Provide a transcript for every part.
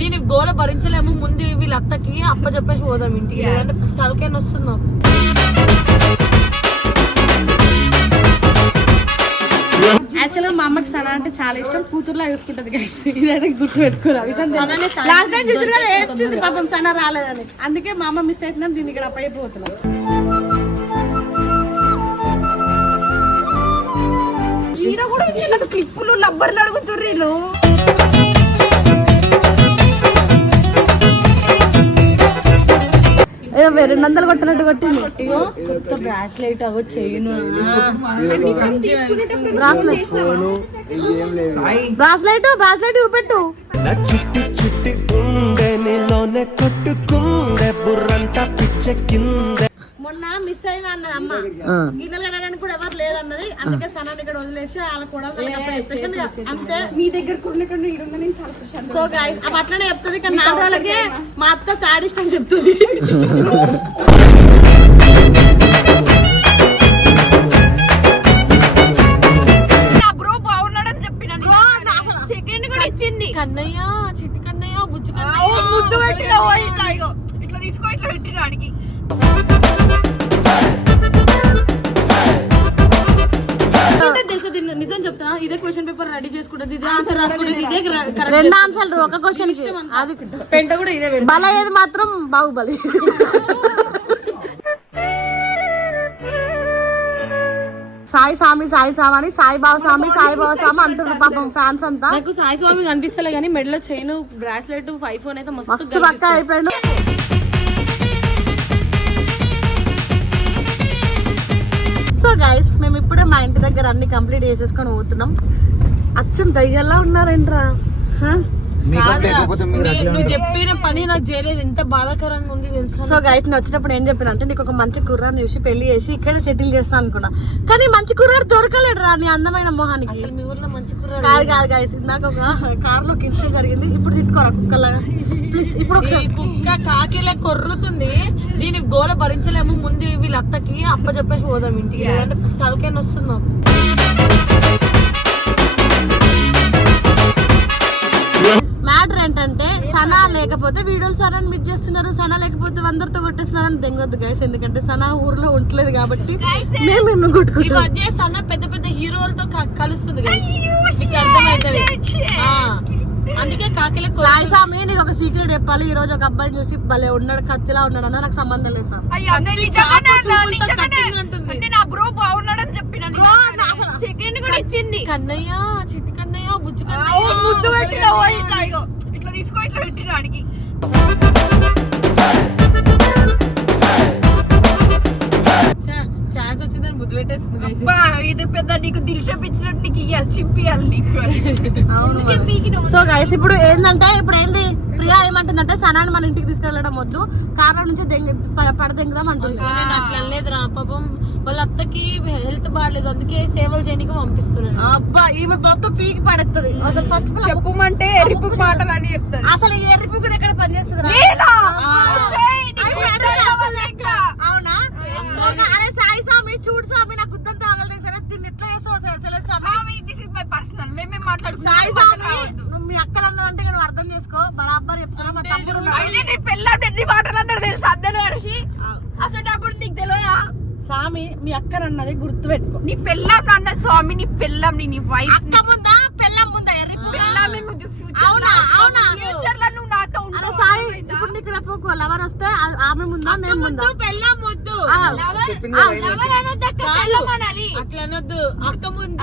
దీని గోల భరించలేము. ముందు వీళ్ళ అత్తకి అప్ప చెప్పేసి పోదాం ఇంటికి. లేదంటే తలకైనా వస్తుంది నాకు. యాక్చువల్గా మా అమ్మకి సనా అంటే చాలా ఇష్టం. కూతురులా చూసుకుంటది గైస్ ఇదైతే గుర్తు లాస్ట్ టైం చూసారు కదా. ఏడ్చింది పాపం సనా రాలేదని. అందుకే మా అమ్మ మిస్ అవుతుందని దీన్ని ఇక్కడ అప్పయిపోతున్నాం ఈడ కూడా వీళ్ళకు క్లిప్పులు లబ్బర్లు అడుగుతుర్రు ఏదో రెండు వందలు కొట్టినట్టు కొట్టింది. ఇగో కొత్త బ్రాస్లెట్ అవో చేయను బ్రాస్లెట్ బ్రాస్లెట్ బ్రాస్లెట్ చూపెట్టు. నా చిట్టి చిట్టి గుండెనిలోనే కొట్టుకుందే బుర్రంతా పిచ్చెక్కిందే మొన్న మిస్ అయింది అన్నది అమ్మ. గిన్నెలు కడగడానికి కూడా ఎవరు లేదన్నది. అందుకే సనాన్ని ఇక్కడ వదిలేసి వాళ్ళ కూడా అంతే. మీ దగ్గర సో గాయస్ అట్లనే చెప్తుంది కానీ నాలుగు రోజులకే మా అత్త చాడిష్టం చెప్తుంది. ఇదే క్వశ్చన్ పేపర్ రెడీ చేసుకుంటుంది ఇదే ఆన్సర్ రాసుకుంటుంది ఇదే కరెక్ట్ రెండు ఆన్సర్లు ఒక క్వశ్చన్ అది పెంట కూడా ఇదే బల ఏది మాత్రం బాహుబలి. సాయి స్వామి సాయి స్వామి అని సాయి బాబా స్వామి సాయి బాబా స్వామి అంటున్నారు పాపం ఫ్యాన్స్ అంతా. నాకు సాయి స్వామి కనిపిస్తలే కానీ మెడలో చైన్ బ్రాస్లెట్ ఫైవ్ ఫోన్ అయితే మస్తు పక్క అయిపోయింది. సో గైస్ ఇప్పుడే మా ఇంటి దగ్గర అన్ని కంప్లీట్ చేసేసుకొని పోతున్నాం. అచ్చం దయ్యల్లా ఉన్నారేంట్రా? నువ్వు చెప్పిన పని నాకు చేయలేదు. ఎంత బాధాకరంగా ఉంది తెలుసా సో గైస్ నేను వచ్చినప్పుడు ఏం చెప్పిన అంటే నీకు ఒక మంచి కుర్రాన్ని చూసి పెళ్ళి చేసి ఇక్కడ సెటిల్ చేస్తాను అనుకున్నా. కానీ మంచి కుర్రాడు దొరకలేడు రా నీ అందమైన మొహానికి. అసలు మీ ఊర్లో మంచి కుర్రాడు కాదు కాదు గైస్ నాకు ఒక కార్లో ఇన్సిడెంట్ జరిగింది. ఇప్పుడు తిట్టుకోరా కుక్కలాగా ప్లీజ్ ఇప్పుడు ఒకసారి. కుక్క కాకిలా కొర్రుతుంది. దీని గోల భరించలేము. ముందు వీళ్ళ అత్తకి అప్ప చెప్పేసి పోదాం ఇంటికి. లేదంటే తలకైనా వస్తుంది నాకు మ్యాటర్ ఏంటంటే సనా లేకపోతే వీడియోలు సనాని మిస్ చేస్తున్నారు సనా లేకపోతే అందరితో కొట్టేస్తున్నారని దెంగొద్దు గైస్ ఎందుకంటే సనా ఊర్లో ఉండలేదు కాబట్టి మేము మేము ఈ కొట్టుకుంటాం? మధ్య సన్న పెద్ద పెద్ద హీరోలతో కలుస్తుంది guys. మీకు అర్థమవుతుంది ఆ, అందుకే కాకిల సాయి నీకు ఒక సీక్రెట్ చెప్పాలి. ఈ రోజు ఒక అబ్బాయిని చూసి భలే ఉన్నాడు కత్తిలా ఉన్నాడు అన్న నాకు సంబంధం లేదు సార్. అంటే నా బ్రో బాగున్నాడని చెప్పిన సెకండ్ కూడా ఇచ్చింది. కన్నయ్య చిట్టి కన్నయ్య బుజ్జి కన్నయ్య ముద్దు పెట్టిన ఇట్లా తీసుకో ఇట్లా పెట్టిన అడిగి ఛాన్స్ వచ్చిందని guys. అబ్బా, ఇది పెద్ద నీకు దిల్ ఇచ్చినట్టు నీకు ఇయ్యాలి చింపియాలి నీకు సో గైస్ ఇప్పుడు ఏంటంటే ఇప్పుడు ఏంది? ప్రియా ఏమంటుందంటే సనాని మన ఇంటికి తీసుకెళ్ళడం వద్దు. కార్లో నుంచి పడదెంగుదాం అంటుంది. నేను అట్లా పాపం వాళ్ళ అత్తకి హెల్త్ బాగాలేదు అందుకే సేవలు చేయడానికి పంపిస్తున్నాను అబ్బా ఈమె మొత్తం పీకి పడేస్తుంది అసలు ఫస్ట్ చెప్పుమంటే ఎరిపు మాటలు అని చెప్తాది. అసలు ఈ ఎర్రి పువ్వు ఎక్కడ పనిచేస్తుంది నేనా? ఆ. ఏయ్, నీకు ఉద్యోగం అవ్వాలి లెక్క. అవునా ఓకే, అరే సాయి స్వామి చూడు స్వామి నాకు గుద్దంతా ఆగలేదు దీన్ని ఎట్లా చేస్తావో తె- తెలుసు స్వామి. this is my personal. మేమేం మాట్లాడుకున్నాం, సాయి. నువ్వు మీ అక్కడ అన్నదంటే నువ్వు అర్థం చేసుకో. బరాబర్ చెప్తున్నా మా తమ్ముడు. అయితే నీ పిల్లాడు ఎన్ని మాటలు అన్నాడు తెలుసు అద్దెలు వరిసి అసలు అప్పుడు నీకు తెలియదా? స్వామి మీ అక్కడ అన్నది గుర్తు పెట్టుకో నీ పెళ్ళాం అన్న స్వామి నీ పెళ్ళాం నీ నీ వైఫ్ అక్క ముందా? పెళ్ళం ముందా? పెళ్ళాం ఫ్యూచర్ అవునా, అవునా. ఫ్యూచర్లో నువ్వు నాతో అరే ఉండవు సాయి ఇప్పుడు నీకు రేపు ఒక లవర్ వస్తే ఆ- ఆమె ముందా నేను ముందా? పెళ్ళాం ముద్దు. అట్లా అనొద్దు అక్క ముందు.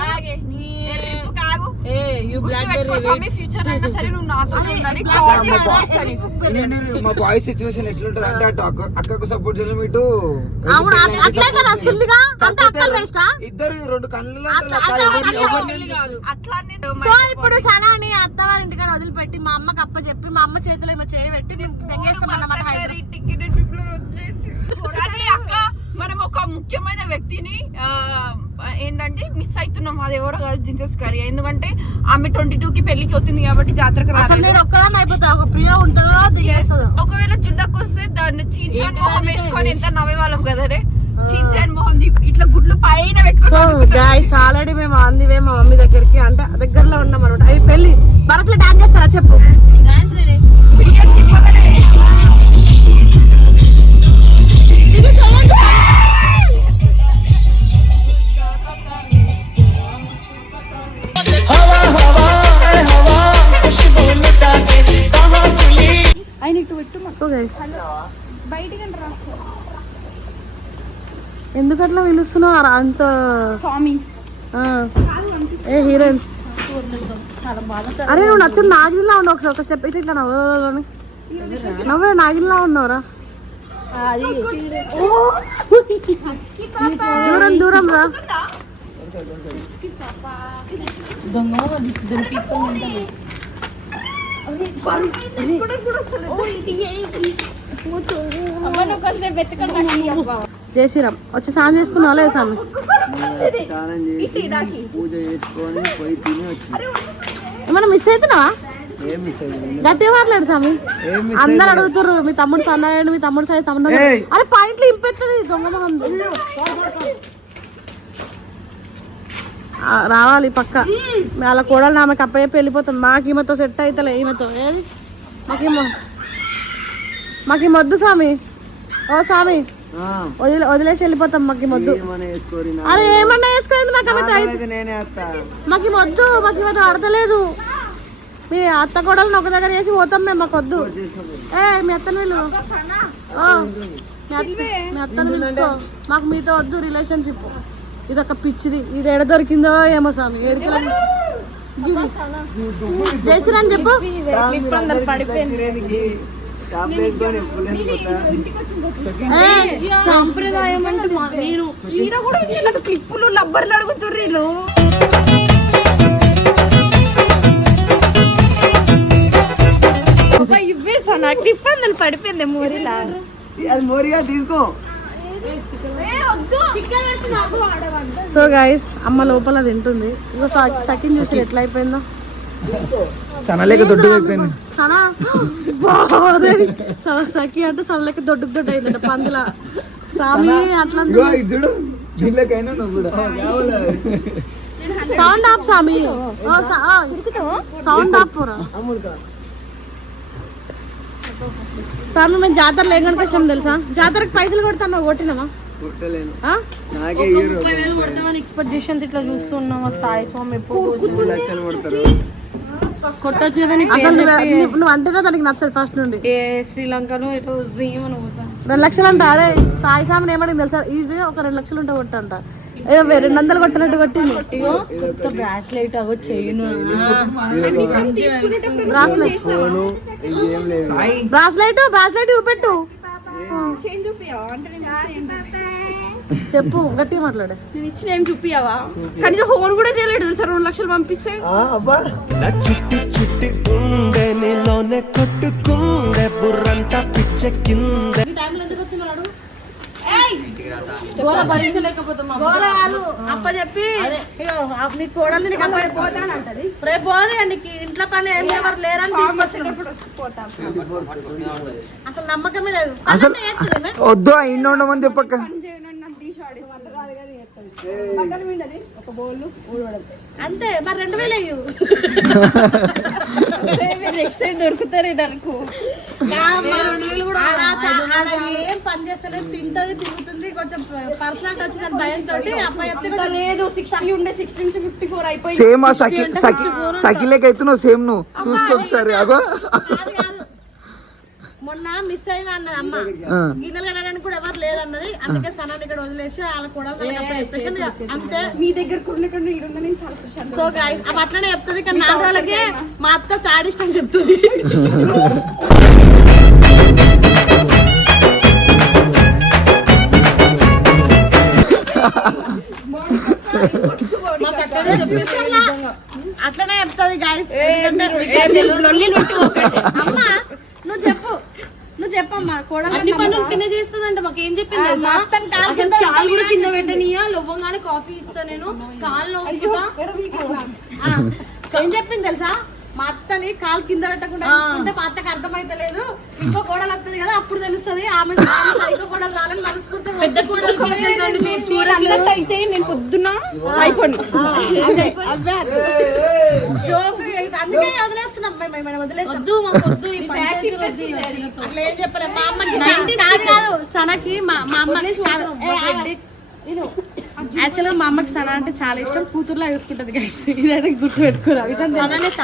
మా బాయ్ సిచ్యువేషన్ ఎట్లుంటది అంటే అటు అక్క అక్కకు సపోర్ట్ చేయడం ఇటు ఇద్దరు రెండు కళ్ళు సో ఇప్పుడు సనాని అత్తవారి ఇంటికాడ వదిలిపెట్టి మా అమ్మకి అప్ప చెప్పి మా అమ్మ చేతిలో ఏమో చేయబెట్టి మేము తెంగేస్తాం అన్నమాట మనం ఒక ముఖ్యమైన వ్యక్తిని ఆ, ఏంటంటే మిస్ అవుతున్నాం అది ఎవరో కాదు జిన్సెస్ కర్రీ ఎందుకంటే ఆమె ట్వంటీ టూ కి పెళ్ళికి అవుతుంది కాబట్టి జాతరకు ఒకవేళ చుడ్డకు వస్తే దాన్ని చీచాన్ ఏంటి మొహం? వేసుకొని ఎంత నవ్వేవాళ్ళం కదా రే? చీచాన్ మొహం ఇట్లా గుడ్లు పైన గాయస్ ఆల్రెడీ మేము అందివే మా మమ్మీ దగ్గరికి. అంటే దగ్గరలో ఉన్నాం అనమాట అవి పెళ్ళి భరత్లో డాన్స్ చేస్తారా? చెప్పు. డాన్స్ ఎందుకు అట్లా పిలుస్తున్నావు అంత స్వామి. ఏ హీరోయిన్? అరే నువ్వు నచ్చు నాగిన్లా ఉన్నావు ఒకసారి ఒక స్టెప్ ఇట్లా ఇట్లా నవ్వు నవ్వే నాగిన్లా ఉన్నావురా. అది దూరం దూరం రా. దొంగ పీక్కొని తింటాను జై శ్రీరామ్ వచ్చి స్నానం చేసుకున్నావా లేదు స్వామి. స్నానం చేసి పూజ చేసుకొని పోయి తిని వచ్చింది ఏమన్నా మిస్ అవుతున్నావా ఏం మిస్ అయింది గట్టిగా మాట్లాడు స్వామి. ఏం మిస్ అందరు అడుగుతారు మీ తమ్ముడు సన్నాడు మీ తమ్ముడు సై తమ్ముడు. అరే పాయింట్లు ఇంపెత్తది దొంగ మొహం. రావాలి పక్క. వాళ్ళ కోడలు ఆమెకు అప్పయ్యప్పి వెళ్ళిపోతాం మాకు ఈమెతో సెట్ అవుతలే ఈమెతో. ఏది? మాకేమో మాకు ఈ మొద్దు స్వామి. ఓ స్వామి. వదిలే వదిలేసి వెళ్ళిపోతాం మాకు మొద్దు. అరే ఏమన్నా వేసుకోలేదు మాకు మాకు ఈ మొద్దు మాకు ఈమెతో ఆడతలేదు. మీ అత్త కోడలను ఒక దగ్గర చేసి పోతాం మేము మాకు వద్దు. ఏ మీ అత్తను వీళ్ళు మీ అత్త మీ అత్తను పిలుచుకో. మాకు మీతో వద్దు రిలేషన్షిప్. ఇది ఒక పిచ్చిది. ఇది ఎడ దొరికిందో ఏమో స్వామి ఏడుకలని జయశ్రీరామ్ చెప్పు. సాంప్రదాయం అంటే మా- నేను ఈడ కూడా క్లిప్పులు లబ్బర్లు అడుగుతుర్రు వీళ్ళు. ఇవ్వే సనా క్లిప్ అందరు పడిపోయింది మోరిలా. అది మోరియా తీసుకో. సో గైస్ అమ్మ లోపల తింటుంది. ఇంకో సకిన్ చూసి ఎట్లా అయిపోయిందో? సనలేక దొడ్డు అయిపోయింది సనా బారే స- సఖి అంటే సనలకి దొడ్డు దొడ్డు అయిందంట పందుల స్వామి అట్లా ఇగో ఇది చూడు దీంట్లోకైనా నువ్వు కూడా సౌండ్ ఆప్ స్వామి ఓ, స- ఓ, సౌండ్ ఆప్ పోరా అమ్ముడుకా స్వామి మేము జాతరలో ఏం కనుకొచ్చినాం తెలుసా జాతరకు పైసలు కొడతాను కొట్టినామా కుట్టలేను ఆ? నాకే ఇయ్యరు ముప్పై వేలు కొడతామని ఎక్స్పెక్ట్ చేసి ఇట్లా చూస్తున్నాం ఆ సాయి స్వామి ఎప్పుడు మూడు లక్షలు కొడతారు కొట్టొచ్చు కదా అసలు నువ్వు- అంటేనే దానికి నచ్చదు ఫస్ట్ నుండి. ఏ శ్రీలంకను ఇటు జీవన పోతా. రెండు లక్షలు అంట అరే సాయి సామిని ఏమడిగింది తెలుసా? ఈజీ ఒక రెండు లక్షలు ఉంటే కొట్టంట. రెండు వందలు కొట్టినట్టు కొట్టింది. కొత్త బ్రాస్లెట్ అవో చైన్ బ్రాస్లెట్ బ్రాస్లెట్ బ్రాస్లెట్ చూపెట్టు. చెప్పు గట్టిగా మాట్లాడే. నేను ఇచ్చిన ఏం చూపియావా కనీసం ఫోన్ కూడా చేయలేడు తెలుసా? రెండు లక్షలు పంపిస్తే. ఆ, అబ్బా. నా చిట్టి చిట్టి ఉండే నీలోనే కొట్టుకుందే బుర్రంతా గోల కాదు. అప్ప చెప్పి మీ నీకు పోతానంటది రేపు పోదు నీకు ఇంట్లో పని ఏం ఎవరు లేరని తీసుకొచ్చిన అసలు నమ్మకమే లేదు. అసలు అన్నమే అంతే మరి రెండు వేలు అయ్యు. నెక్స్ట్ టైం దొరుకుతారు నాకు ఏం పని చేస్తలేదు తింటది తిరుగుతుంది. కొంచెం పర్సనల్ వచ్చిందని భయంతో చెప్తే కొంచెం లేదు. సిక్స్టీ ఉండే సిక్స్టీ నుంచి ఫిఫ్టీ ఫోర్ అయిపోయింది. సేమ్ ఆ సకి సకి సకిలేక అవుతున్నావు సేమ్ నువ్వు. చూసుకో ఒకసారి అగో. మొన్న మిస్ అయింది అన్నది అమ్మ. గిన్నెలు కడగడానికి కూడా ఎవరు లేదన్నది. అందుకే సనాన్ని ఇక్కడ వదిలేసి వాళ్ళ కూడా అంతే. మీ దగ్గర సో గైస్ అవి అట్లనే చెప్తుంది కానీ నాలుగు రోజులకే మా అత్త చాడిష్టం చెప్తుంది. అట్లనే చెప్తుంది గైస్ అమ్మ చెప్పమ్మా కోడలు అన్ని పనులు తినే చేస్తుందంట మాకు ఏం చెప్పింది తెలుసా? మొత్తం కాలు అసలు కింద కాలు కూడా కింద పెట్టనియా? లవ్వంగానే కాఫీ ఇస్తా నేను. కాళ్ళు నొప్పుతా ఆ, ఏం చెప్పింది తెలుసా? మా అత్తని కాలు కింద పెట్టకుండా చూసుకుంటే మా అత్తకి అర్థమైతలేదు. ఇంకో కోడలు వస్తుంది కదా అప్పుడు తెలుస్తుంది. ఆమె ఆమె ఇంకో కోడలు రాలని మనస్ఫూర్తిగా పెద్ద కూడలు కేసేసండి చూడట్లేదు అయితే నేను పొద్దున అయిపోయి జోక్ అందుకే వదిలేస్తున్నాం మేము మేము- మేము వదిలేస్తాం. వద్దు మాకు వద్దు ఈ పంచాయతీ వద్దు ఈ వీళ్ళతో. అట్లా ఏం చెప్పలేదు మా అమ్మకి కాదు కాదు సనకి మా మా అమ్మ కాదు. ఏ, ఆగు. యాక్చువల్గా మా అమ్మకి సన అంటే చాలా ఇష్టం. కూతురులా చూసుకుంటది గైస్ ఇదైతే గుర్తు పెట్టుకోరా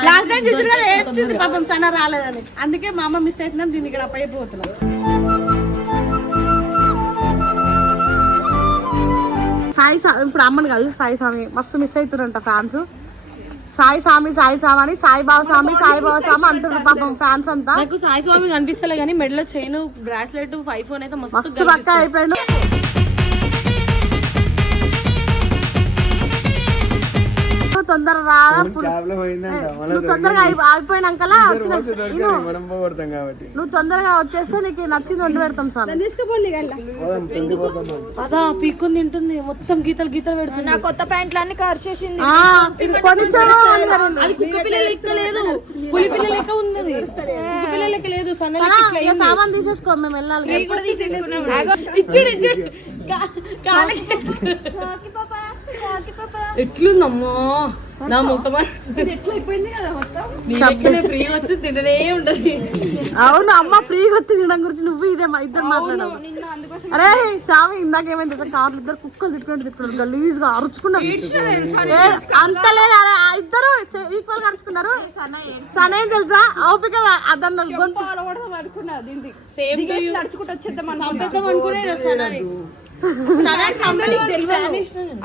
లాస్ట్ టైం చూసారు కదా ఏడ్చింది పాపం సన రాలేదని. అందుకే మా అమ్మ మిస్ అవుతుందని దీన్ని ఇక్కడ అయిపోతున్నాం సాయి సా ఇప్పుడు అమ్మని కాదు సాయి స్వామి. మస్తు మిస్ అవుతున్నారంట ఫ్యాన్స్ సాయి స్వామి సాయి స్వామి అని సాయిబాబా స్వామి సాయిబాబా స్వామి అంటున్నారు పాపం ఫ్యాన్స్ అంతా. నాకు సాయి స్వామి కనిపిస్తలే కానీ మెడలో చైన్ బ్రాస్లెట్ ఫైవ్ ఫోన్ అయితే మస్తు మస్తు పక్క అయిపోయింది. తొందర నువ్వు తొందరగా కాబట్టి. నువ్వు తొందరగా వచ్చేస్తే నీకు నచ్చింది వండి పెడతాం పోతాం అదా పీక్కుని తింటుంది. మొత్తం గీతలు గీతలు పెడుతుంది. నా కొత్త ప్యాంట్లు అన్ని కార్చేసింది పులి పిల్ల లెక్క ఉన్నది. పిల్ల లెక్క లేదు. సరే, సామాన్ తీసేసుకో మేము వెళ్ళాలి. ఇచ్చుడు ఇచ్చుడు. ఎట్లుందమ్మో? నా ముఖమా? ఫ్రీగా తింటనే ఉంటది. అవును అమ్మ ఫ్రీగా వచ్చి తినడం గురించి నువ్వు ఇదే మా ఇద్దరు మాట్లాడావు అరే స్వామి ఇందాక ఏమైంది? తెలుసా కార్లు ఇద్దరు కుక్కలు తిట్టుకుంటూ తిట్టుకున్నారు. గలీజ్గా అరుచుకున్నారు అంత లేదు అరే ఇద్దరు ఈక్వల్గా అరుచుకున్నారు. సనేం తెలుసా? ఓపిక అదన్న గొంతు అనుకున్నా దీనికి. సేమ్ నడుచుకుంటూ వచ్చేద్దాం అనుకునే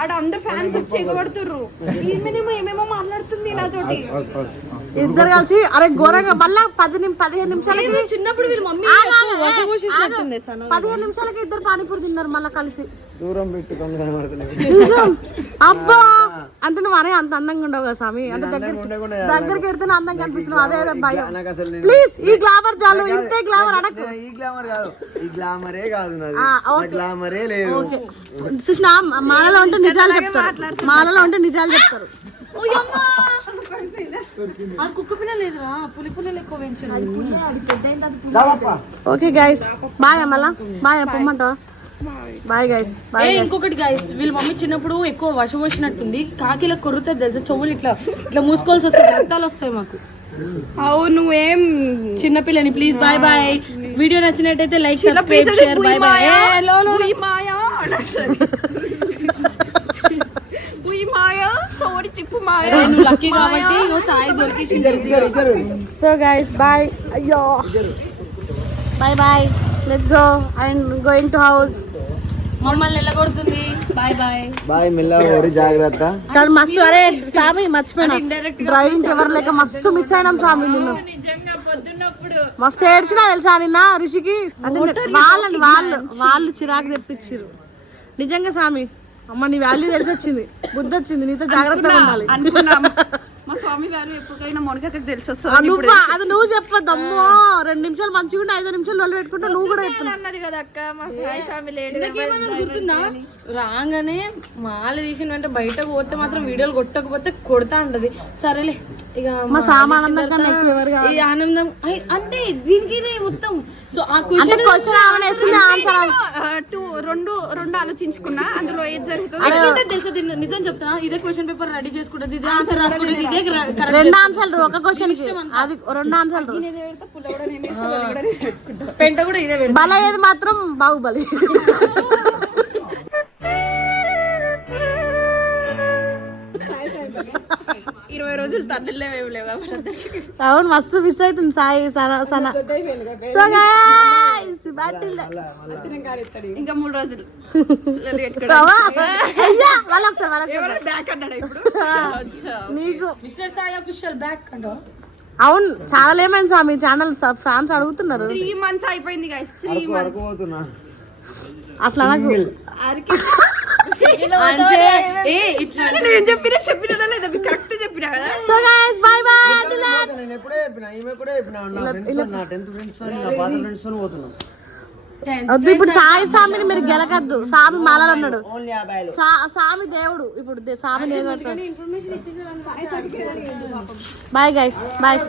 ఆడ అందరు ఫ్యాన్స్ వచ్చి ఎగబడుతుర్రు. ఈమెనేమో ఏమేమో మాట్లాడుతుంది నాతోటి. ఇద్దరు కలిసి అరే ఘోరంగా మళ్ళా పది పదిహేను నిమిషాలకి చిన్నప్పుడు పదిహేను నిమిషాలకి ఇద్దరు పానీపూరి తిన్నారు మళ్ళా కలిసి. దూరం అబ్బా! అంటే నువ్వు అనే అంత అందంగా ఉండవు కదా స్వామి. అంటే దగ్గర దగ్గరికి వెళ్తే అందంగా కనిపిస్తున్నావు. అదే అదే భయం. ప్లీజ్ ఈ గ్లామర్ చాలు ఇంతే గ్లామర్ అడగ ఈ గ్లామర్ కాదు. ఈ గ్లామరే కాదు. గ్లామరే లేదు. చూసినా మాలలో ఉంటే నిజాలు చెప్తారు. మాలలో ఉంటే నిజాలు చెప్తారు. అది కుక్క పిల్ల లేదురా పులి దావప్ప. ఓకే గైస్ బాయ్ మళ్ళా బాయ్ పొమ్మంటావా బాయ్ గైస్ ఏ బాయ్ ఇంకొకటి గాయస్ వీళ్ళ మమ్మీ చిన్నప్పుడు ఎక్కువ వశపోసినట్టుంది కాకిలా కొరుతుంది తెలుసా? చెవులు ఇట్లా ఇట్లా మూసుకోవాల్సి వస్తుంది. రక్తాలు వస్తాయి మాకు. అవును నువ్వేం చిన్నపిల్లని ప్లీజ్ బాయ్ బాయ్ వీడియో నచ్చినట్టయితే like subscribe share bye bye Maya Maya Chippu Maya నువ్వు లక్కీ కాబట్టి ఇగో సాయి దొరికేసింది ఇద్దరు ఇద్దరు సో గైస్ బాయ్ అయ్యో bye bye let's go and going to house మమ్మల్ని వెళ్ళగొడుతుంది బాయ్ బాయ్ బాయ్ మెల్ల ఊరి జాగ్రత్త కాదు మస్తు అరే స్వామి మర్చిపోయినా డ్రైవింగ్ ఎవరు లేక మస్తు మిస్ అయినాం స్వామి నిన్ను మస్తు ఏడ్చినా తెలుసా నిన్న రిషికి అంటే వాళ్ళని వాళ్ళు వాళ్ళు చిరాకు తెప్పించారు నిజంగా స్వామి అమ్మ నీ వాల్యూ తెలిసి వచ్చింది బుద్ధి వచ్చింది నీతో జాగ్రత్తగా ఉండాలి. అనుకున్నాం మా స్వామి వాల్యూ ఎప్పటికైనా మౌనికకి తెలిసి ఆ, వస్తుంది నువ్వు అది నువ్వు చెప్పొద్దు అమ్మో. రెండు నిమిషాలు మంచిగా ఉండి ఐదు నిమిషాలు వాళ్ళు పెట్టుకుంటే నువ్వు కూడా చెప్తున్నావు. అన్నది కదా అక్క? మా సాయి స్వామి లేడు ఇంతకేమన్నా గుర్తుందా? రాగానే మాల తీసిన వెంట బయటకు పోతే మాత్రం వీడియోలు కొట్టకపోతే కొడతా ఉంటది. సరేలే ఇక మా సామానందం? ఈ ఆనందం అంతే దీనికి ఇదే మొత్తం. సో ఆ అంటే క్వశ్చన్ ఆన్సర్ టూ రెండు రెండు ఆలోచించుకున్నా. అందులో ఏది జరుగుతుంది. తెలుసా దీన్ని నిజం చెప్తున్నా. ఇదే క్వశ్చన్ పేపర్ రెడీ చేసుకుంటది ఇదే ఆన్సర్ రాసుకుంటది ఇదే కరెక్ట్ రెండు ఆన్సర్లు ఒక క్వశ్చన్ అది రెండు పెట్టుకుంటా. పెంట కూడా ఇదే బల ఏది మాత్రం బాహుబలి. ఇరవై రోజులు లేవు. అవును మస్తు మిస్ అవుతుంది. సాయి సన. ఇంకా మూడు రోజులు. నీకు అవును చాలా ఏమైంది స్వామి ఛానల్ ఫ్యాన్స్ అడుగుతున్నారు. త్రీ మంత్స్ అయిపోయింది అట్లా నాకు నేను చెప్పినా చెప్పినా లేదా? మీకు కరెక్ట్ చెప్పినా కదా? సో గైస్ బై బై నేను ఎప్పుడే చెప్పిన ఈమె కూడా చెప్పిన నా ఫ్రెండ్స్ నా టెన్త్ ఫ్రెండ్స్ నా పాత ఫ్రెండ్స్తో వద్దు ఇప్పుడు సాయి స్వామిని మీరు గెలకద్దు. స్వామి మాలలో ఉన్నాడు ఓన్లీ అబ్బాయిలు. సా- స్వామి దేవుడు. ఇప్పుడు ఏదో బాయ్ గైస్ బాయ్